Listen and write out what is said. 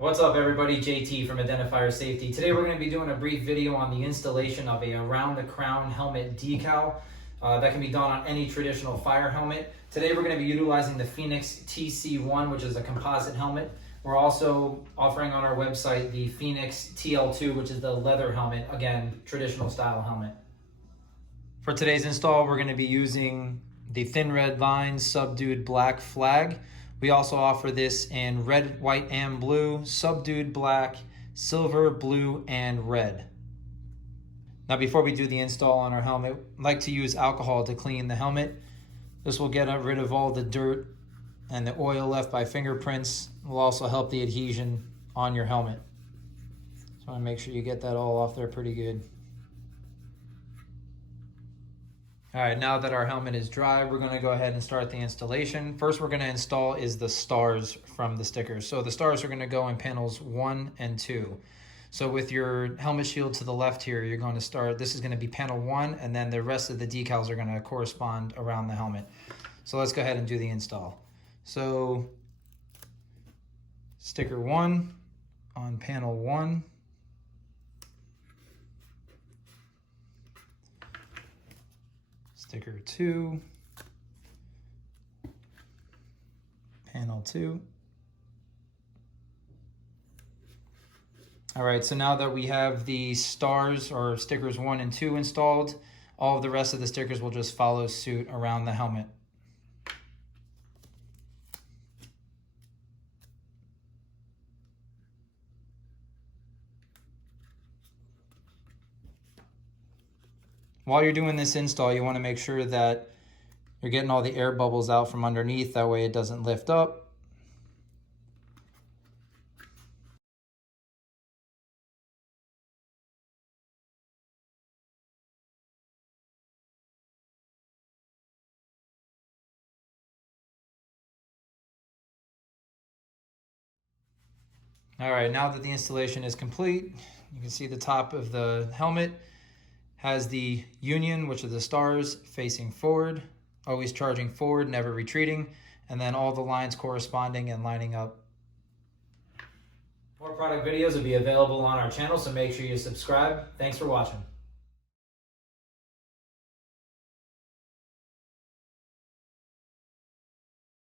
What's up everybody, JT from IdentiFire Safety. Today we're going to be doing a brief video on the installation of a around the crown helmet decal that can be done on any traditional fire helmet. Today we're going to be utilizing the Phoenix TC1, which is a composite helmet. We're also offering on our website the Phoenix TL2, which is the leather helmet, again, traditional style helmet. For today's install, we're going to be using the thin red line subdued black flag. We also offer this in red, white, and blue, subdued black, silver, blue, and red. Now before we do the install on our helmet, I like to use alcohol to clean the helmet. This will get rid of all the dirt and the oil left by fingerprints. It will also help the adhesion on your helmet. So I want to make sure you get that all off there pretty good. All right, now that our helmet is dry, we're going to go ahead and start the installation. First we're going to install is the stars from the stickers. So the stars are going to go in panels 1 and 2. So with your helmet shield to the left here, you're going to start, this is going to be panel 1, and then the rest of the decals are going to correspond around the helmet. So let's go ahead and do the install. So sticker 1 on panel 1. Sticker 2, panel 2. All right, so now that we have the stars or stickers 1 and 2 installed, all of the rest of the stickers will just follow suit around the helmet. While you're doing this install, you want to make sure that you're getting all the air bubbles out from underneath. That way it doesn't lift up. All right, now that the installation is complete, you can see the top of the helmet has the union, which are the stars facing forward, always charging forward, never retreating, and then all the lines corresponding and lining up. More product videos will be available on our channel, so make sure you subscribe. Thanks for watching.